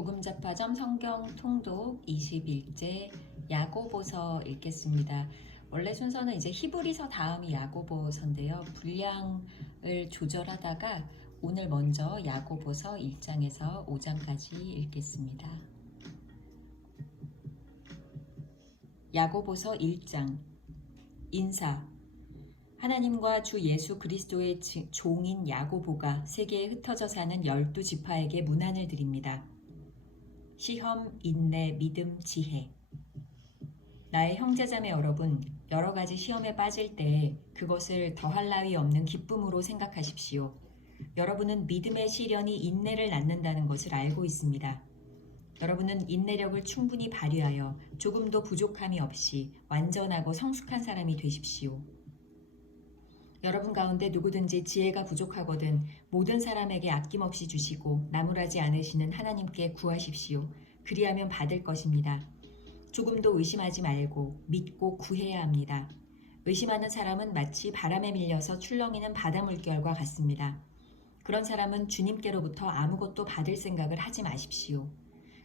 복음잡화점 성경 통독 21제 야고보서 읽겠습니다. 원래 순서는 이제 히브리서 다음이 야고보서인데요. 분량을 조절하다가 오늘 먼저 야고보서 1장에서 5장까지 읽겠습니다. 야고보서 1장 인사. 하나님과 주 예수 그리스도의 종인 야고보가 세계에 흩어져 사는 12지파에게 문안을 드립니다. 시험, 인내, 믿음, 지혜. 나의 형제자매 여러분, 여러 가지 시험에 빠질 때 그것을 더할 나위 없는 기쁨으로 생각하십시오. 여러분은 믿음의 시련이 인내를 낳는다는 것을 알고 있습니다. 여러분은 인내력을 충분히 발휘하여 조금도 부족함이 없이 완전하고 성숙한 사람이 되십시오. 여러분 가운데 누구든지 지혜가 부족하거든 모든 사람에게 아낌없이 주시고 나무라지 않으시는 하나님께 구하십시오. 그리하면 받을 것입니다. 조금도 의심하지 말고 믿고 구해야 합니다. 의심하는 사람은 마치 바람에 밀려서 출렁이는 바다 물결과 같습니다. 그런 사람은 주님께로부터 아무것도 받을 생각을 하지 마십시오.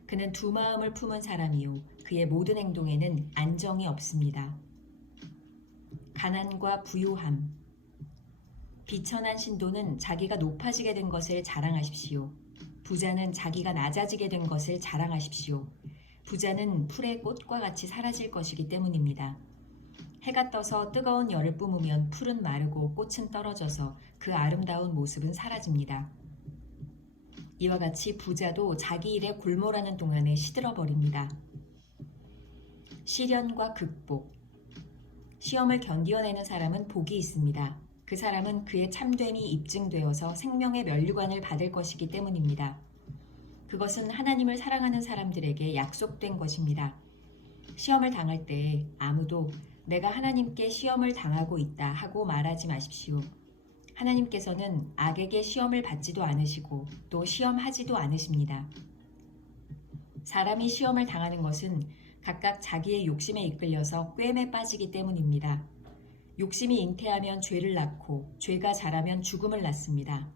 그는 두 마음을 품은 사람이요 그의 모든 행동에는 안정이 없습니다. 가난과 부요함. 비천한 신도는 자기가 높아지게 된 것을 자랑하십시오. 부자는 자기가 낮아지게 된 것을 자랑하십시오. 부자는 풀의 꽃과 같이 사라질 것이기 때문입니다. 해가 떠서 뜨거운 열을 뿜으면 풀은 마르고 꽃은 떨어져서 그 아름다운 모습은 사라집니다. 이와 같이 부자도 자기 일에 골몰하는 동안에 시들어버립니다. 시련과 극복. 시험을 견디어내는 사람은 복이 있습니다. 그 사람은 그의 참됨이 입증되어서 생명의 면류관을 받을 것이기 때문입니다. 그것은 하나님을 사랑하는 사람들에게 약속된 것입니다. 시험을 당할 때 아무도 내가 하나님께 시험을 당하고 있다 하고 말하지 마십시오. 하나님께서는 악에게 시험을 받지도 않으시고 또 시험하지도 않으십니다. 사람이 시험을 당하는 것은 각각 자기의 욕심에 이끌려서 꾀임에 빠지기 때문입니다. 욕심이 잉태하면 죄를 낳고 죄가 자라면 죽음을 낳습니다.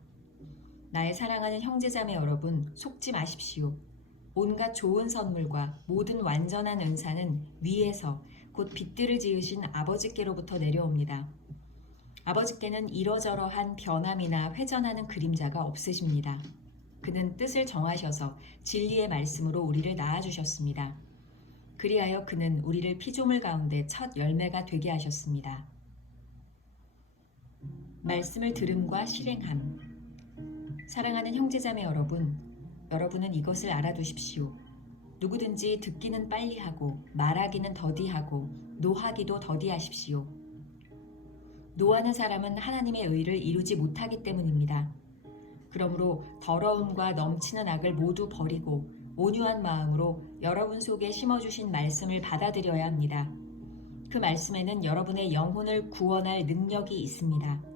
나의 사랑하는 형제자매 여러분, 속지 마십시오. 온갖 좋은 선물과 모든 완전한 은사는 위에서 곧 빛들을 지으신 아버지께로부터 내려옵니다. 아버지께는 이러저러한 변함이나 회전하는 그림자가 없으십니다. 그는 뜻을 정하셔서 진리의 말씀으로 우리를 낳아주셨습니다. 그리하여 그는 우리를 피조물 가운데 첫 열매가 되게 하셨습니다. 말씀을 들음과 실행함. 사랑하는 형제자매 여러분, 여러분은 이것을 알아두십시오. 누구든지 듣기는 빨리 하고 말하기는 더디하고 노하기도 더디하십시오. 노하는 사람은 하나님의 의를 이루지 못하기 때문입니다. 그러므로 더러움과 넘치는 악을 모두 버리고 온유한 마음으로 여러분 속에 심어주신 말씀을 받아들여야 합니다. 그 말씀에는 여러분의 영혼을 구원할 능력이 있습니다.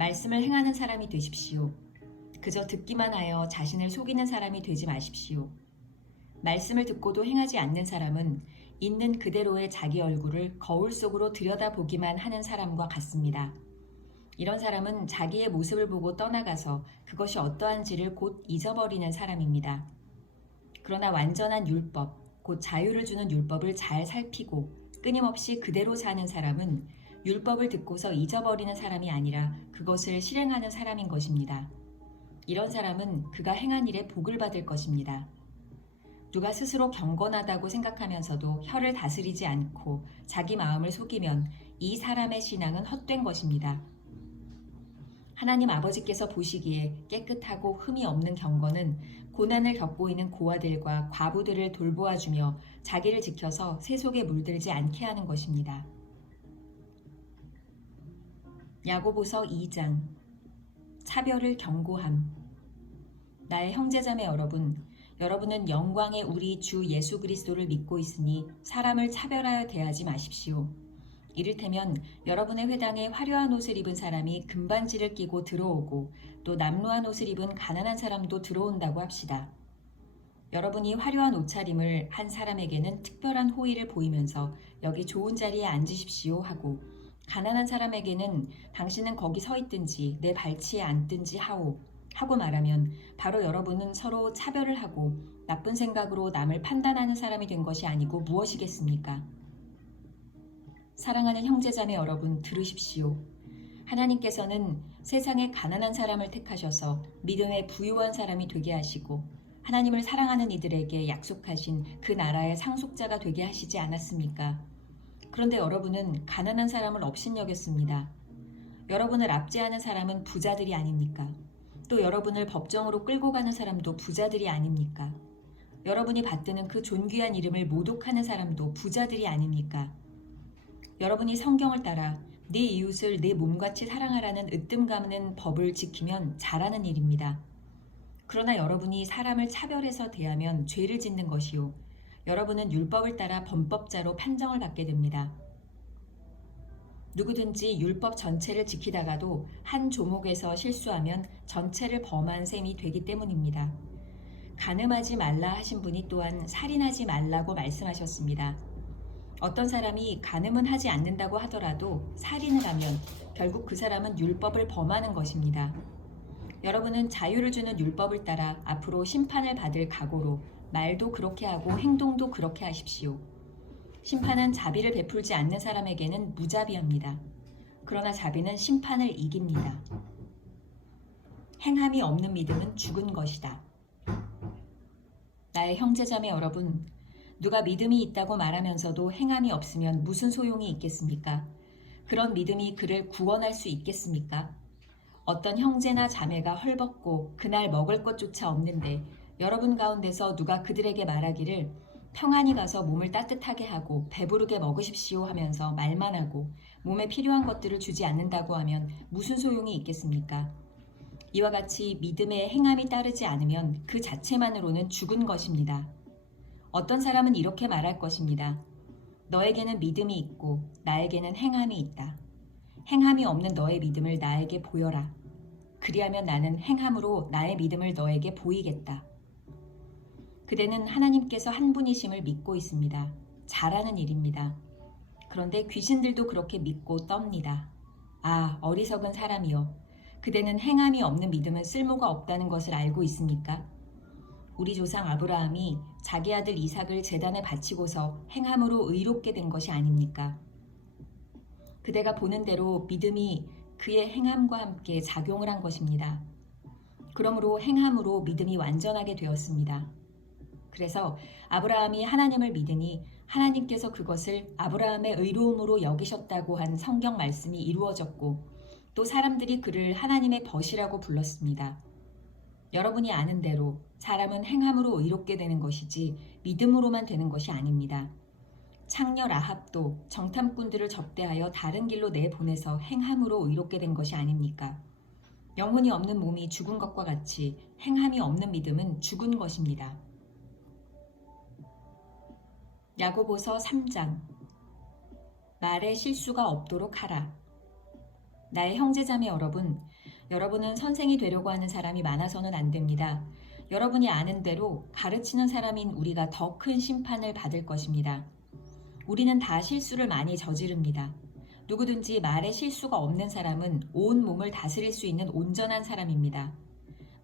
말씀을 행하는 사람이 되십시오. 그저 듣기만 하여 자신을 속이는 사람이 되지 마십시오. 말씀을 듣고도 행하지 않는 사람은 있는 그대로의 자기 얼굴을 거울 속으로 들여다보기만 하는 사람과 같습니다. 이런 사람은 자기의 모습을 보고 떠나가서 그것이 어떠한지를 곧 잊어버리는 사람입니다. 그러나 완전한 율법, 곧 자유를 주는 율법을 잘 살피고 끊임없이 그대로 사는 사람은 율법을 듣고서 잊어버리는 사람이 아니라 그것을 실행하는 사람인 것입니다. 이런 사람은 그가 행한 일에 복을 받을 것입니다. 누가 스스로 경건하다고 생각하면서도 혀를 다스리지 않고 자기 마음을 속이면 이 사람의 신앙은 헛된 것입니다. 하나님 아버지께서 보시기에 깨끗하고 흠이 없는 경건은 고난을 겪고 있는 고아들과 과부들을 돌보아주며 자기를 지켜서 세 속에 물들지 않게 하는 것입니다. 야고보서 2장 차별을 경고함. 나의 형제자매 여러분, 여러분은 영광의 우리 주 예수 그리스도를 믿고 있으니 사람을 차별하여 대하지 마십시오. 이를테면 여러분의 회당에 화려한 옷을 입은 사람이 금반지를 끼고 들어오고 또 남루한 옷을 입은 가난한 사람도 들어온다고 합시다. 여러분이 화려한 옷차림을 한 사람에게는 특별한 호의를 보이면서 여기 좋은 자리에 앉으십시오 하고 가난한 사람에게는 당신은 거기 서 있든지 내 발치에 앉든지 하고 말하면 바로 여러분은 서로 차별을 하고 나쁜 생각으로 남을 판단하는 사람이 된 것이 아니고 무엇이겠습니까? 사랑하는 형제자매 여러분, 들으십시오. 하나님께서는 세상에 가난한 사람을 택하셔서 믿음에 부유한 사람이 되게 하시고 하나님을 사랑하는 이들에게 약속하신 그 나라의 상속자가 되게 하시지 않았습니까? 그런데 여러분은 가난한 사람을 업신여겼습니다. 여러분을 압제하는 사람은 부자들이 아닙니까? 또 여러분을 법정으로 끌고 가는 사람도 부자들이 아닙니까? 여러분이 받드는 그 존귀한 이름을 모독하는 사람도 부자들이 아닙니까? 여러분이 성경을 따라 네 이웃을 내 몸같이 사랑하라는 으뜸 가는 법을 지키면 잘하는 일입니다. 그러나 여러분이 사람을 차별해서 대하면 죄를 짓는 것이요. 여러분은 율법을 따라 범법자로 판정을 받게 됩니다. 누구든지 율법 전체를 지키다가도 한 조목에서 실수하면 전체를 범한 셈이 되기 때문입니다. 간음하지 말라 하신 분이 또한 살인하지 말라고 말씀하셨습니다. 어떤 사람이 간음은 하지 않는다고 하더라도 살인을 하면 결국 그 사람은 율법을 범하는 것입니다. 여러분은 자유를 주는 율법을 따라 앞으로 심판을 받을 각오로 말도 그렇게 하고 행동도 그렇게 하십시오. 심판은 자비를 베풀지 않는 사람에게는 무자비합니다. 그러나 자비는 심판을 이깁니다. 행함이 없는 믿음은 죽은 것이다. 나의 형제자매 여러분, 누가 믿음이 있다고 말하면서도 행함이 없으면 무슨 소용이 있겠습니까? 그런 믿음이 그를 구원할 수 있겠습니까? 어떤 형제나 자매가 헐벗고 그날 먹을 것조차 없는데 여러분 가운데서 누가 그들에게 말하기를 평안히 가서 몸을 따뜻하게 하고 배부르게 먹으십시오 하면서 말만 하고 몸에 필요한 것들을 주지 않는다고 하면 무슨 소용이 있겠습니까? 이와 같이 믿음에 행함이 따르지 않으면 그 자체만으로는 죽은 것입니다. 어떤 사람은 이렇게 말할 것입니다. 너에게는 믿음이 있고 나에게는 행함이 있다. 행함이 없는 너의 믿음을 나에게 보여라. 그리하면 나는 행함으로 나의 믿음을 너에게 보이겠다. 그대는 하나님께서 한 분이심을 믿고 있습니다. 잘하는 일입니다. 그런데 귀신들도 그렇게 믿고 떱니다. 아, 어리석은 사람이여. 그대는 행함이 없는 믿음은 쓸모가 없다는 것을 알고 있습니까? 우리 조상 아브라함이 자기 아들 이삭을 제단에 바치고서 행함으로 의롭게 된 것이 아닙니까? 그대가 보는 대로 믿음이 그의 행함과 함께 작용을 한 것입니다. 그러므로 행함으로 믿음이 완전하게 되었습니다. 그래서 아브라함이 하나님을 믿으니 하나님께서 그것을 아브라함의 의로움으로 여기셨다고 한 성경 말씀이 이루어졌고 또 사람들이 그를 하나님의 벗이라고 불렀습니다. 여러분이 아는 대로 사람은 행함으로 의롭게 되는 것이지 믿음으로만 되는 것이 아닙니다. 창녀 라합도 정탐꾼들을 접대하여 다른 길로 내보내서 행함으로 의롭게 된 것이 아닙니까? 영혼이 없는 몸이 죽은 것과 같이 행함이 없는 믿음은 죽은 것입니다. 야고보서 3장 말에 실수가 없도록 하라. 나의 형제자매 여러분, 여러분은 선생이 되려고 하는 사람이 많아서는 안 됩니다. 여러분이 아는 대로 가르치는 사람인 우리가 더 큰 심판을 받을 것입니다. 우리는 다 실수를 많이 저지릅니다. 누구든지 말에 실수가 없는 사람은 온 몸을 다스릴 수 있는 온전한 사람입니다.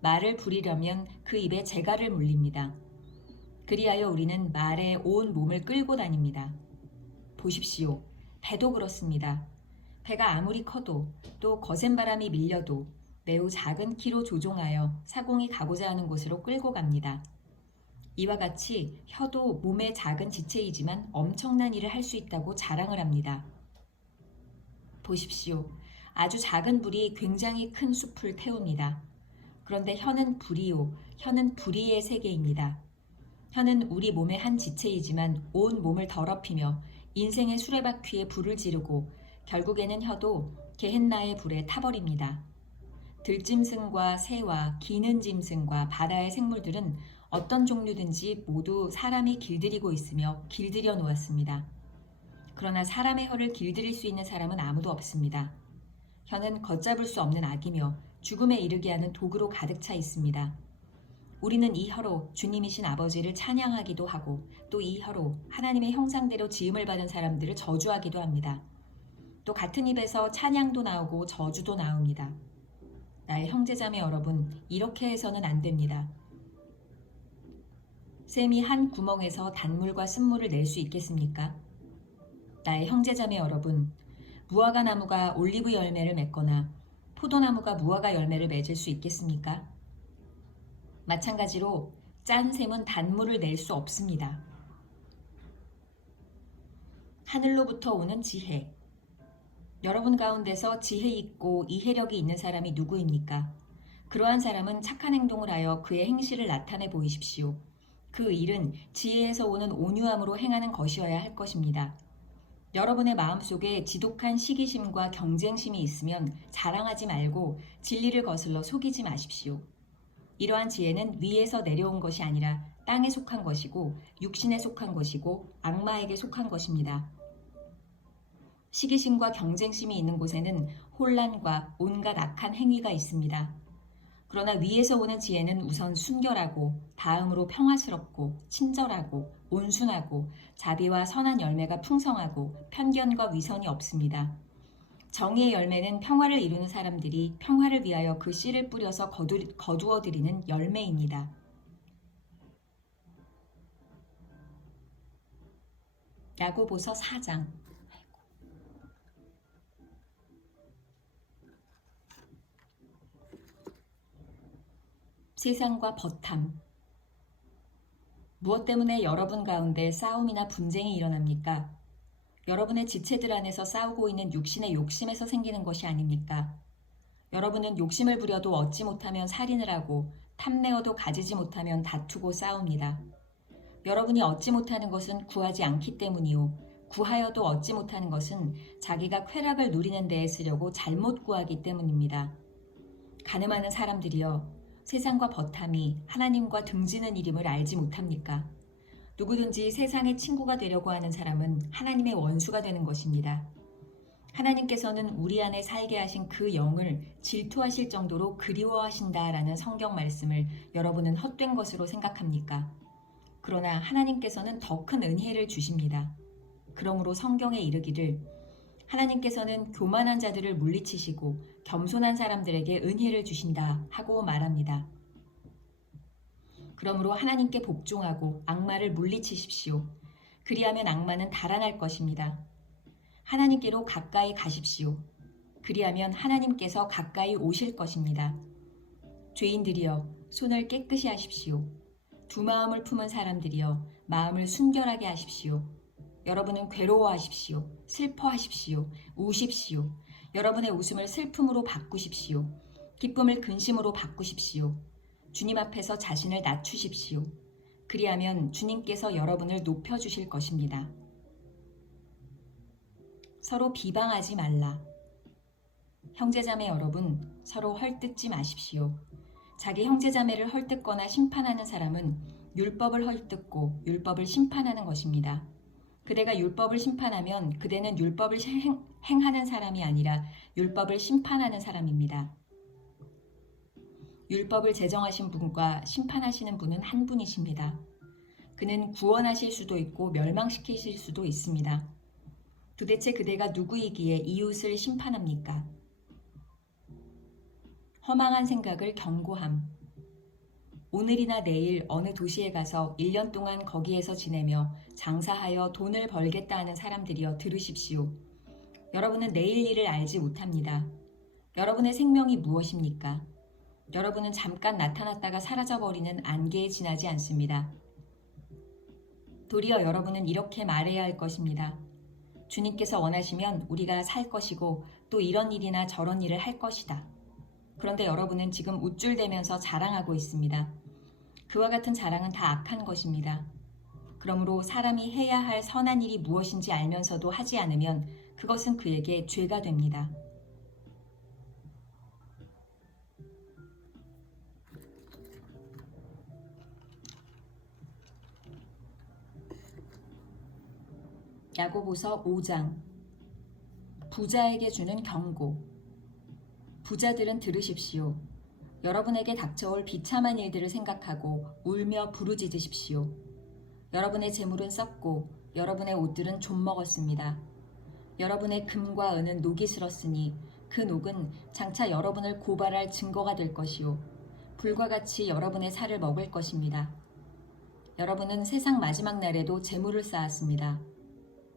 말을 부리려면 그 입에 재갈을 물립니다. 그리하여 우리는 말에 온 몸을 끌고 다닙니다. 보십시오. 배도 그렇습니다. 배가 아무리 커도 또 거센 바람이 밀려도 매우 작은 키로 조종하여 사공이 가고자 하는 곳으로 끌고 갑니다. 이와 같이 혀도 몸의 작은 지체이지만 엄청난 일을 할 수 있다고 자랑을 합니다. 보십시오. 아주 작은 불이 굉장히 큰 숲을 태웁니다. 그런데 혀는 불이요. 혀는 불의의 세계입니다. 혀는 우리 몸의 한 지체이지만 온 몸을 더럽히며 인생의 수레바퀴에 불을 지르고 결국에는 혀도 게헨나의 불에 타버립니다. 들짐승과 새와 기는 짐승과 바다의 생물들은 어떤 종류든지 모두 사람이 길들이고 있으며 길들여 놓았습니다. 그러나 사람의 혀를 길들일 수 있는 사람은 아무도 없습니다. 혀는 걷잡을 수 없는 악이며 죽음에 이르게 하는 도구로 가득 차 있습니다. 우리는 이 혀로 주님이신 아버지를 찬양하기도 하고 또 이 혀로 하나님의 형상대로 지음을 받은 사람들을 저주하기도 합니다. 또 같은 입에서 찬양도 나오고 저주도 나옵니다. 나의 형제자매 여러분, 이렇게 해서는 안 됩니다. 샘이 한 구멍에서 단물과 쓴물을 낼 수 있겠습니까? 나의 형제자매 여러분, 무화과 나무가 올리브 열매를 맺거나 포도나무가 무화과 열매를 맺을 수 있겠습니까? 마찬가지로 짠 샘은 단물을 낼 수 없습니다. 하늘로부터 오는 지혜. 여러분 가운데서 지혜 있고 이해력이 있는 사람이 누구입니까? 그러한 사람은 착한 행동을 하여 그의 행실을 나타내 보이십시오. 그 일은 지혜에서 오는 온유함으로 행하는 것이어야 할 것입니다. 여러분의 마음속에 지독한 시기심과 경쟁심이 있으면 자랑하지 말고 진리를 거슬러 속이지 마십시오. 이러한 지혜는 위에서 내려온 것이 아니라 땅에 속한 것이고 육신에 속한 것이고 악마에게 속한 것입니다. 시기심과 경쟁심이 있는 곳에는 혼란과 온갖 악한 행위가 있습니다. 그러나 위에서 오는 지혜는 우선 순결하고 다음으로 평화스럽고 친절하고 온순하고 자비와 선한 열매가 풍성하고 편견과 위선이 없습니다. 정의의 열매는 평화를 이루는 사람들이 평화를 위하여 그 씨를 뿌려서 거두어들이는 열매입니다. 야고보서 4장. 세상과 버탐. 무엇 때문에 여러분 가운데 싸움이나 분쟁이 일어납니까? 여러분의 지체들 안에서 싸우고 있는 육신의 욕심에서 생기는 것이 아닙니까? 여러분은 욕심을 부려도 얻지 못하면 살인을 하고 탐내어도 가지지 못하면 다투고 싸웁니다. 여러분이 얻지 못하는 것은 구하지 않기 때문이요. 구하여도 얻지 못하는 것은 자기가 쾌락을 누리는 데에 쓰려고 잘못 구하기 때문입니다. 가늠하는 사람들이여, 세상과 버탐이 하나님과 등지는 이름을 알지 못합니까? 누구든지 세상의 친구가 되려고 하는 사람은 하나님의 원수가 되는 것입니다. 하나님께서는 우리 안에 살게 하신 그 영을 질투하실 정도로 그리워하신다라는 성경 말씀을 여러분은 헛된 것으로 생각합니까? 그러나 하나님께서는 더 큰 은혜를 주십니다. 그러므로 성경에 이르기를 하나님께서는 교만한 자들을 물리치시고 겸손한 사람들에게 은혜를 주신다 하고 말합니다. 그러므로 하나님께 복종하고 악마를 물리치십시오. 그리하면 악마는 달아날 것입니다. 하나님께로 가까이 가십시오. 그리하면 하나님께서 가까이 오실 것입니다. 죄인들이여, 손을 깨끗이 하십시오. 두 마음을 품은 사람들이여, 마음을 순결하게 하십시오. 여러분은 괴로워하십시오. 슬퍼하십시오. 우십시오. 여러분의 웃음을 슬픔으로 바꾸십시오. 기쁨을 근심으로 바꾸십시오. 주님 앞에서 자신을 낮추십시오. 그리하면 주님께서 여러분을 높여주실 것입니다. 서로 비방하지 말라. 형제자매 여러분, 서로 헐뜯지 마십시오. 자기 형제자매를 헐뜯거나 심판하는 사람은 율법을 헐뜯고 율법을 심판하는 것입니다. 그대가 율법을 심판하면 그대는 율법을 행하는 사람이 아니라 율법을 심판하는 사람입니다. 율법을 제정하신 분과 심판하시는 분은 한 분이십니다. 그는 구원하실 수도 있고 멸망시키실 수도 있습니다. 도대체 그대가 누구이기에 이웃을 심판합니까? 허망한 생각을 경고함. 오늘이나 내일 어느 도시에 가서 1년 동안 거기에서 지내며 장사하여 돈을 벌겠다 하는 사람들이여 들으십시오. 여러분은 내일 일을 알지 못합니다. 여러분의 생명이 무엇입니까? 여러분은 잠깐 나타났다가 사라져버리는 안개에 지나지 않습니다. 도리어 여러분은 이렇게 말해야 할 것입니다. 주님께서 원하시면 우리가 살 것이고 또 이런 일이나 저런 일을 할 것이다. 그런데 여러분은 지금 우쭐대면서 자랑하고 있습니다. 그와 같은 자랑은 다 악한 것입니다. 그러므로 사람이 해야 할 선한 일이 무엇인지 알면서도 하지 않으면 그것은 그에게 죄가 됩니다. 야고보서 5장. 부자에게 주는 경고. 부자들은 들으십시오. 여러분에게 닥쳐올 비참한 일들을 생각하고 울며 부르짖으십시오. 여러분의 재물은 썩고 여러분의 옷들은 좀먹었습니다. 여러분의 금과 은은 녹이 슬었으니 그 녹은 장차 여러분을 고발할 증거가 될 것이요 불과 같이 여러분의 살을 먹을 것입니다. 여러분은 세상 마지막 날에도 재물을 쌓았습니다.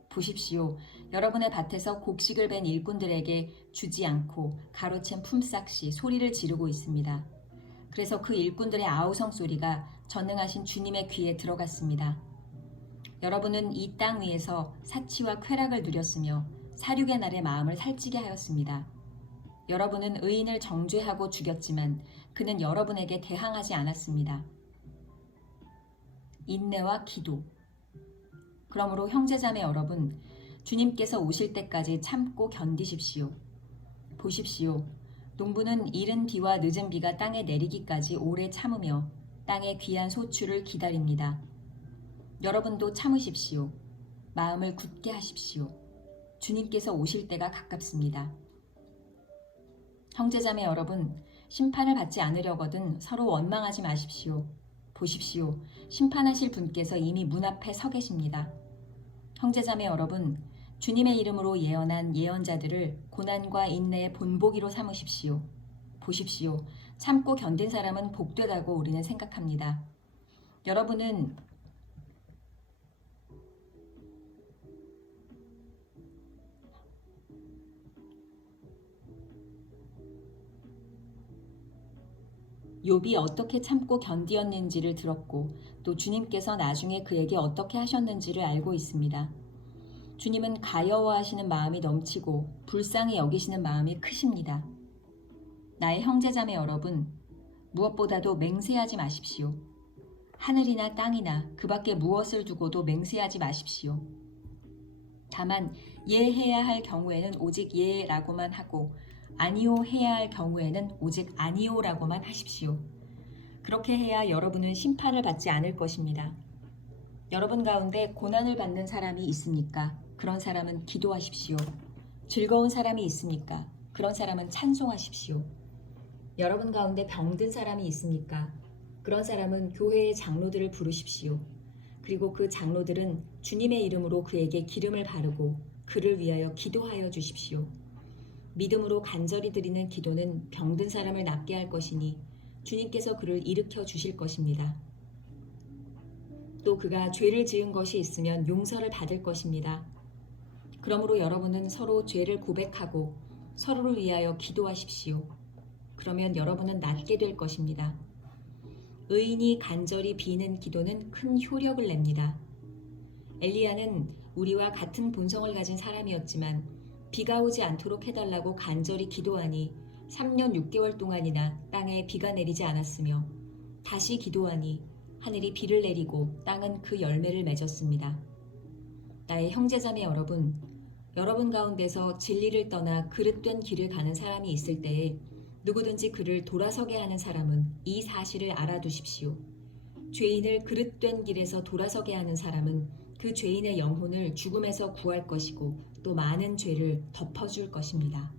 보십시오. 여러분의 밭에서 곡식을 벤 일꾼들에게 주지 않고 가로챈 품삯이 소리를 지르고 있습니다. 그래서 그 일꾼들의 아우성 소리가 전능하신 주님의 귀에 들어갔습니다. 여러분은 이 땅 위에서 사치와 쾌락을 누렸으며 사륙의 날에 마음을 살찌게 하였습니다. 여러분은 의인을 정죄하고 죽였지만 그는 여러분에게 대항하지 않았습니다. 인내와 기도. 그러므로 형제자매 여러분, 주님께서 오실 때까지 참고 견디십시오. 보십시오. 농부는 이른 비와 늦은 비가 땅에 내리기까지 오래 참으며 땅의 귀한 소출을 기다립니다. 여러분도 참으십시오. 마음을 굳게 하십시오. 주님께서 오실 때가 가깝습니다. 형제자매 여러분, 심판을 받지 않으려거든 서로 원망하지 마십시오. 보십시오. 심판하실 분께서 이미 문 앞에 서 계십니다. 형제자매 여러분, 주님의 이름으로 예언한 예언자들을 고난과 인내의 본보기로 삼으십시오. 보십시오. 참고 견딘 사람은 복되다고 우리는 생각합니다. 여러분은 욥이 어떻게 참고 견디었는지를 들었고 또 주님께서 나중에 그에게 어떻게 하셨는지를 알고 있습니다. 주님은 가여워하시는 마음이 넘치고 불쌍히 여기시는 마음이 크십니다. 나의 형제자매 여러분, 무엇보다도 맹세하지 마십시오. 하늘이나 땅이나 그 밖에 무엇을 두고도 맹세하지 마십시오. 다만 예해야 할 경우에는 오직 예라고만 하고 아니오 해야 할 경우에는 오직 아니오라고만 하십시오. 그렇게 해야 여러분은 심판을 받지 않을 것입니다. 여러분 가운데 고난을 받는 사람이 있습니까? 그런 사람은 기도하십시오. 즐거운 사람이 있습니까? 그런 사람은 찬송하십시오. 여러분 가운데 병든 사람이 있습니까? 그런 사람은 교회의 장로들을 부르십시오. 그리고 그 장로들은 주님의 이름으로 그에게 기름을 바르고 그를 위하여 기도하여 주십시오. 믿음으로 간절히 드리는 기도는 병든 사람을 낫게 할 것이니 주님께서 그를 일으켜 주실 것입니다. 또 그가 죄를 지은 것이 있으면 용서를 받을 것입니다. 그러므로 여러분은 서로 죄를 고백하고 서로를 위하여 기도하십시오. 그러면 여러분은 낫게 될 것입니다. 의인이 간절히 비는 기도는 큰 효력을 냅니다. 엘리야는 우리와 같은 본성을 가진 사람이었지만 비가 오지 않도록 해달라고 간절히 기도하니 3년 6개월 동안이나 땅에 비가 내리지 않았으며 다시 기도하니 하늘이 비를 내리고 땅은 그 열매를 맺었습니다. 나의 형제자매 여러분, 여러분 가운데서 진리를 떠나 그릇된 길을 가는 사람이 있을 때에 누구든지 그를 돌아서게 하는 사람은 이 사실을 알아두십시오. 죄인을 그릇된 길에서 돌아서게 하는 사람은 그 죄인의 영혼을 죽음에서 구할 것이고 또 많은 죄를 덮어줄 것입니다.